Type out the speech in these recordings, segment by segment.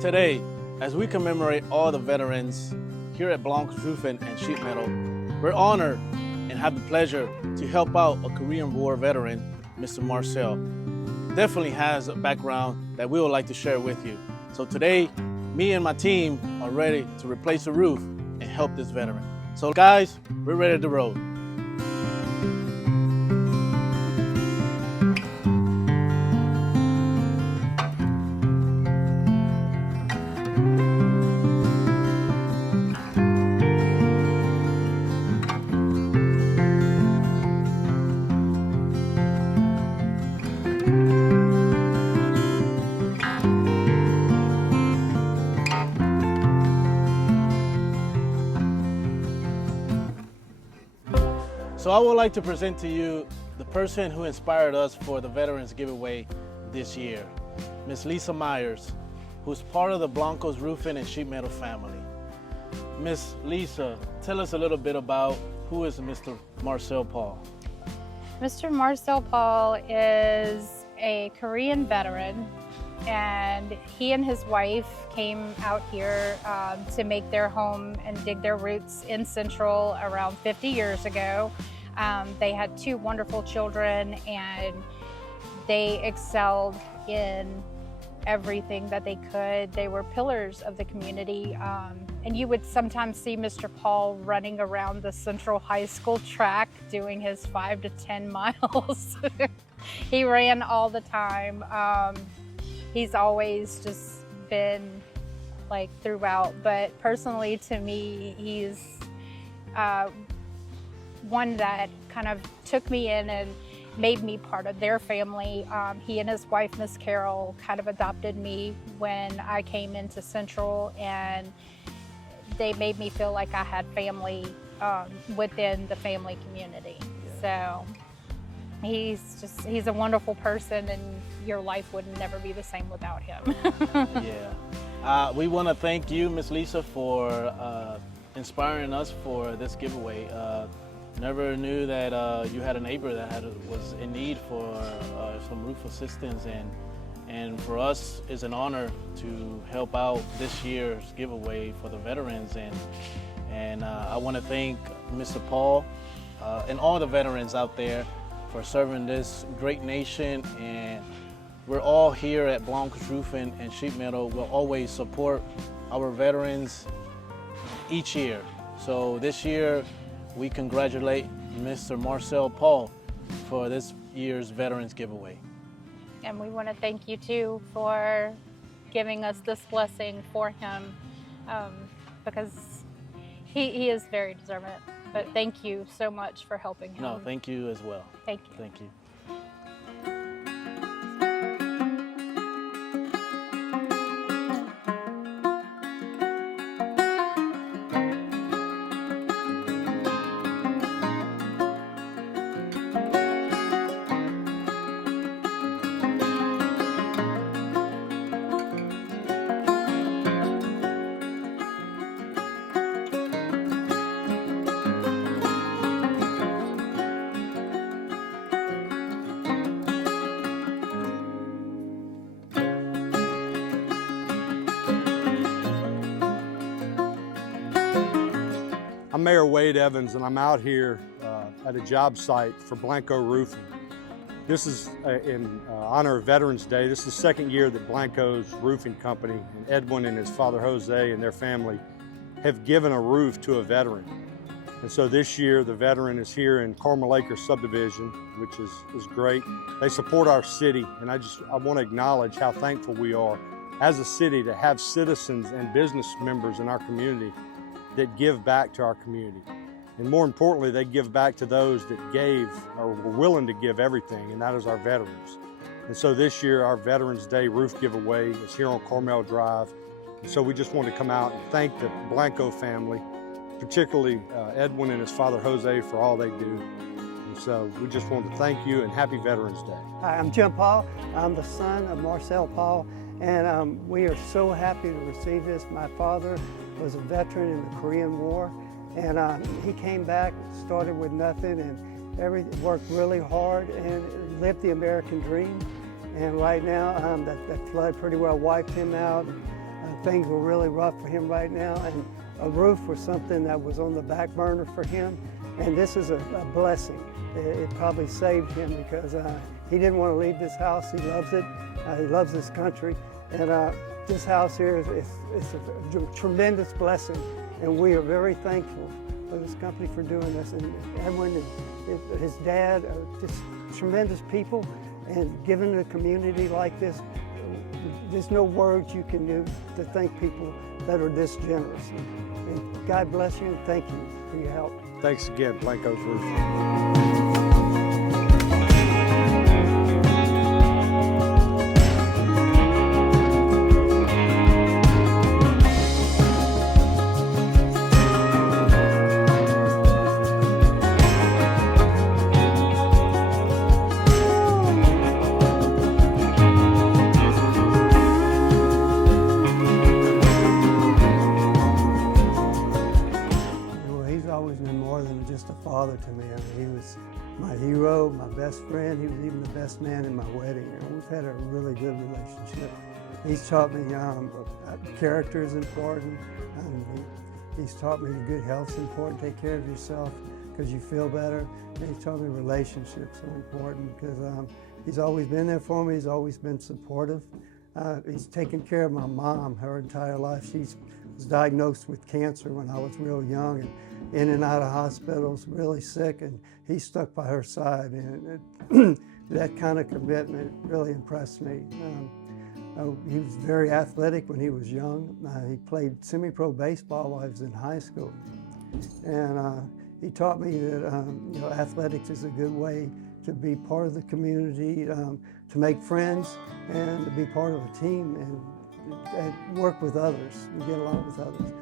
Today, as we commemorate all the veterans here at Blancos Roofing and Sheet Metal, we're honored and have the pleasure to help out a Korean War veteran, Mr. Marcel. Definitely has a background that we would like to share with you. So today, me and my team are ready to replace the roof and help this veteran. So guys, we're ready to roll. So I would like to present to you the person who inspired us for the Veterans Giveaway this year, Miss Lisa Myers, who's part of the Blancos Roofing and Sheet Metal family. Miss Lisa, tell us a little bit about who is Mr. Marcel Paul. Mr. Marcel Paul is a Korean veteran, and he and his wife came out here to make their home and dig their roots in Central around 50 years ago. They had two wonderful children, and they excelled in everything that they could. They were pillars of the community, and you would sometimes see Mr. Paul running around the Central High School track doing his 5 to 10 miles. He ran all the time. He's always just been like throughout, but personally to me, he's one that kind of took me in and made me part of their family. He and his wife, Miss Carol, kind of adopted me when I came into Central, and they made me feel like I had family within the family community. So he's a wonderful person, and your life would never be the same without him. Yeah. We want to thank you, Miss Lisa, for inspiring us for this giveaway. Never knew that you had a neighbor that was in need for some roof assistance, and for us it's an honor to help out this year's giveaway for the veterans. And I want to thank Mr. Paul and all the veterans out there for serving this great nation. And we're all here at Blancos Roofing and Sheet Metal. We'll always support our veterans each year. So this year, we congratulate Mr. Marcel Paul for this year's Veterans Giveaway. And we want to thank you too for giving us this blessing for him, because he is very deserving. But thank you so much for helping him. No, thank you as well. Thank you. Thank you. I'm Mayor Wade Evans, and I'm out here at a job site for Blanco Roofing. This is in honor of Veterans Day. This is the second year that Blanco's Roofing Company, and Edwin and his father Jose and their family have given a roof to a veteran. And so this year the veteran is here in Carmel Acres subdivision, which is great. They support our city, and I want to acknowledge how thankful we are as a city to have citizens and business members in our community that give back to our community. And more importantly, they give back to those that gave or were willing to give everything, and that is our veterans. And so this year, our Veterans Day roof giveaway is here on Carmel Drive. And so we just want to come out and thank the Blanco family, particularly Edwin and his father Jose, for all they do. And so we just want to thank you and happy Veterans Day. Hi, I'm Jim Paul. I'm the son of Marcel Paul, and we are so happy to receive this. My father was a veteran in the Korean War, and he came back, started with nothing, and worked really hard and lived the American dream. And right now, that flood pretty well wiped him out. things were really rough for him right now, and a roof was something that was on the back burner for him, and this is a blessing. It probably saved him because he didn't want to leave this house. He loves it. He loves this country, and this house here is a tremendous blessing, and we are very thankful for this company for doing this. And Edwin and his dad are just tremendous people, and giving a community like this, there's no words you can use to thank people that are this generous. And God bless you, and thank you for your help. Thanks again, Blanco's Roofing. Just a father to me. I mean, he was my hero, my best friend. He was even the best man in my wedding. And we've had a really good relationship. He's taught me character is important. He's taught me good health is important. Take care of yourself because you feel better. And he's taught me relationships are important because he's always been there for me. He's always been supportive. He's taken care of my mom her entire life. She was diagnosed with cancer when I was real young, and in and out of hospitals, really sick, and he stuck by her side, and that kind of commitment really impressed me. He was very athletic when he was young. He played semi-pro baseball while I was in high school, and he taught me that athletics is a good way to be part of the community, to make friends, and to be part of a team and work with others and get along with others.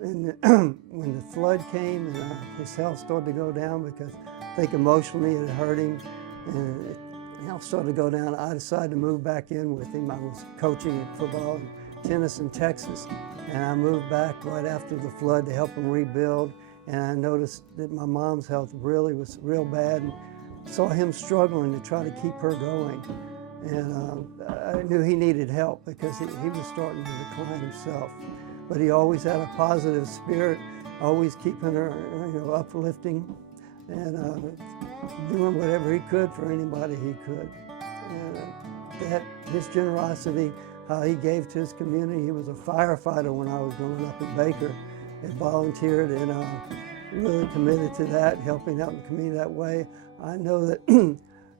When the flood came and his health started to go down, because I think emotionally it hurt him, and his health started to go down, I decided to move back in with him. I was coaching football and tennis in Texas, and I moved back right after the flood to help him rebuild, and I noticed that my mom's health really was real bad, and saw him struggling to try to keep her going. And I knew he needed help because he was starting to decline himself. But he always had a positive spirit, always keeping her uplifting, and doing whatever he could for anybody he could. And his generosity, how he gave to his community. He was a firefighter when I was growing up in Baker, and volunteered and really committed to that, helping out the community that way. I know that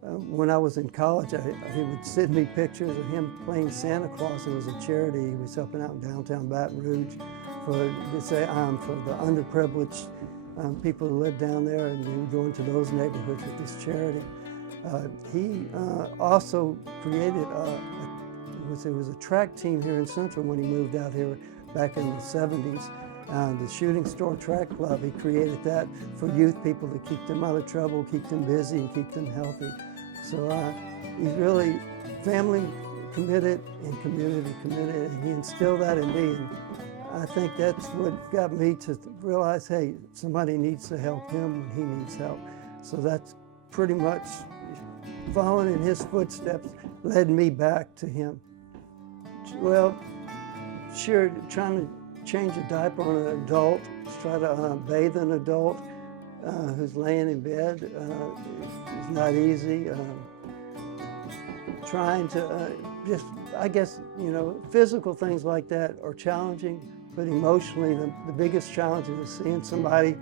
when I was in college, he would send me pictures of him playing Santa Claus. It was a charity. He was helping out in downtown Baton Rouge for the underprivileged people who lived down there, and he would go into those neighborhoods with this charity. He also created it was a track team here in Central when he moved out here back in the 70s. The Shooting Star Track Club, he created that for youth people to keep them out of trouble, keep them busy, and keep them healthy. So he's really family committed and community committed, and he instilled that in me. And I think that's what got me to realize, hey, somebody needs to help him when he needs help. So that's pretty much following in his footsteps led me back to him. Well, sure, trying to change a diaper on an adult, try to bathe an adult who's laying in bed is not easy. Trying to I guess, physical things like that are challenging, but emotionally the biggest challenge is seeing somebody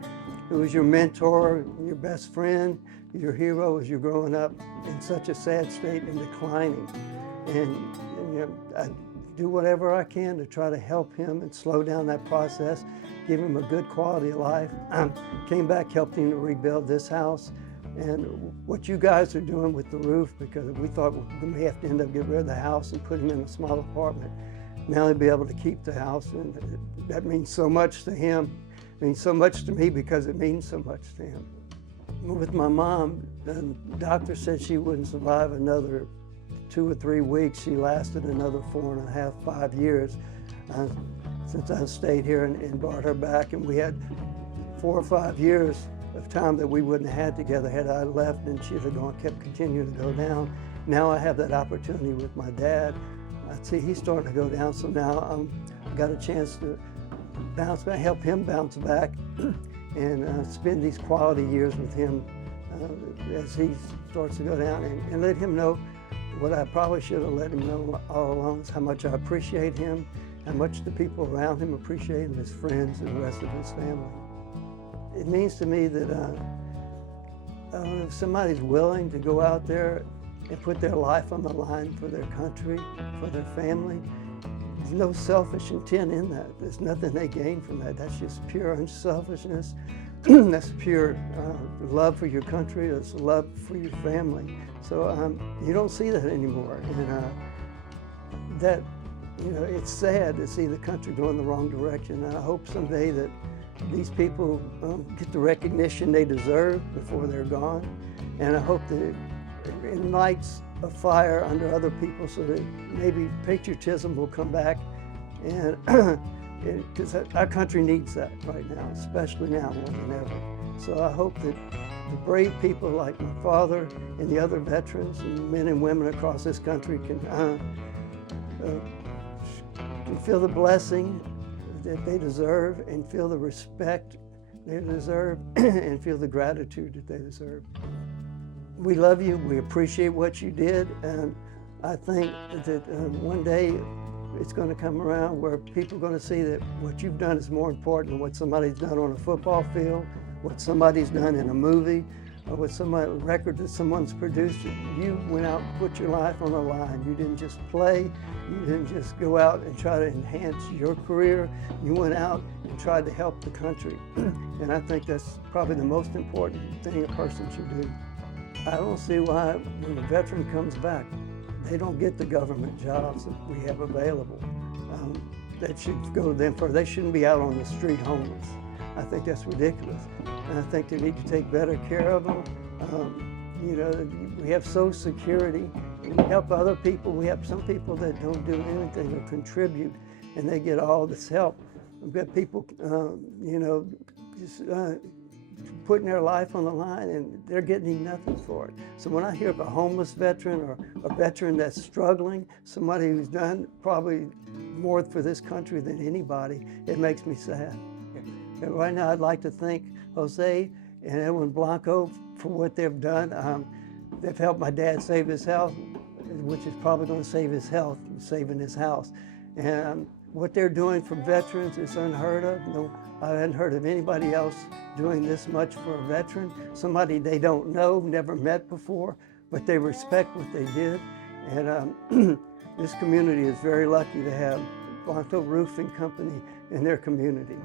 who was your mentor, your best friend, your hero as you're growing up in such a sad state and declining. And I do whatever I can to try to help him and slow down that process, give him a good quality of life. Came back, helped him to rebuild this house. And what you guys are doing with the roof, because we thought we may have to end up getting rid of the house and put him in a small apartment. Now he'll be able to keep the house, and that means so much to him. It means so much to me because it means so much to him. With my mom, the doctor said she wouldn't survive another 2 or 3 weeks. She lasted another 4.5, 5 years since I stayed here and brought her back. And we had 4 or 5 years of time that we wouldn't have had together had I left, and she'd have kept continuing to go down. Now I have that opportunity with my dad. I see he's starting to go down, so now I got a chance to bounce back, help him bounce back, and spend these quality years with him as he starts to go down, and let him know what I probably should have let him know all along, is how much I appreciate him, how much the people around him appreciate him, his friends and the rest of his family. It means to me that if somebody's willing to go out there and put their life on the line for their country, for their family, there's no selfish intent in that. There's nothing they gain from that. That's just pure unselfishness. That's pure love for your country. That's love for your family. So you don't see that anymore. And that, you know, it's sad to see the country going the wrong direction. And I hope someday that these people get the recognition they deserve before they're gone. And I hope that it lights a fire under other people so that maybe patriotism will come back, and because our country needs that right now, especially now more than ever. So I hope that the brave people like my father and the other veterans and men and women across this country can feel the blessing that they deserve, and feel the respect they deserve, and feel the gratitude that they deserve. We love you, we appreciate what you did, and I think that one day it's going to come around where people are going to see that what you've done is more important than what somebody's done on a football field, what somebody's done in a movie, or what somebody record that someone's produced. You went out and put your life on the line. You didn't just play, you didn't just go out and try to enhance your career. You went out and tried to help the country. And I think that's probably the most important thing a person should do. I don't see why, when a veteran comes back, they don't get the government jobs that we have available. That should go to them first. They shouldn't be out on the street homeless. I think that's ridiculous. And I think they need to take better care of them. You know, we have Social Security. We help other people. We have some people that don't do anything or contribute, and they get all this help. We've got people, you know, just putting their life on the line, and they're getting nothing for it. So when I hear of a homeless veteran or a veteran that's struggling, somebody who's done probably more for this country than anybody, it makes me sad. And right now I'd like to thank Jose and Edwin Blanco for what they've done. They've helped my dad save his health, which is probably going to save his health, saving his house. And what they're doing for veterans is unheard of. No, I hadn't heard of anybody else doing this much for a veteran, somebody they don't know, never met before, but they respect what they did. And this community is very lucky to have Blanco Roofing Company in their community.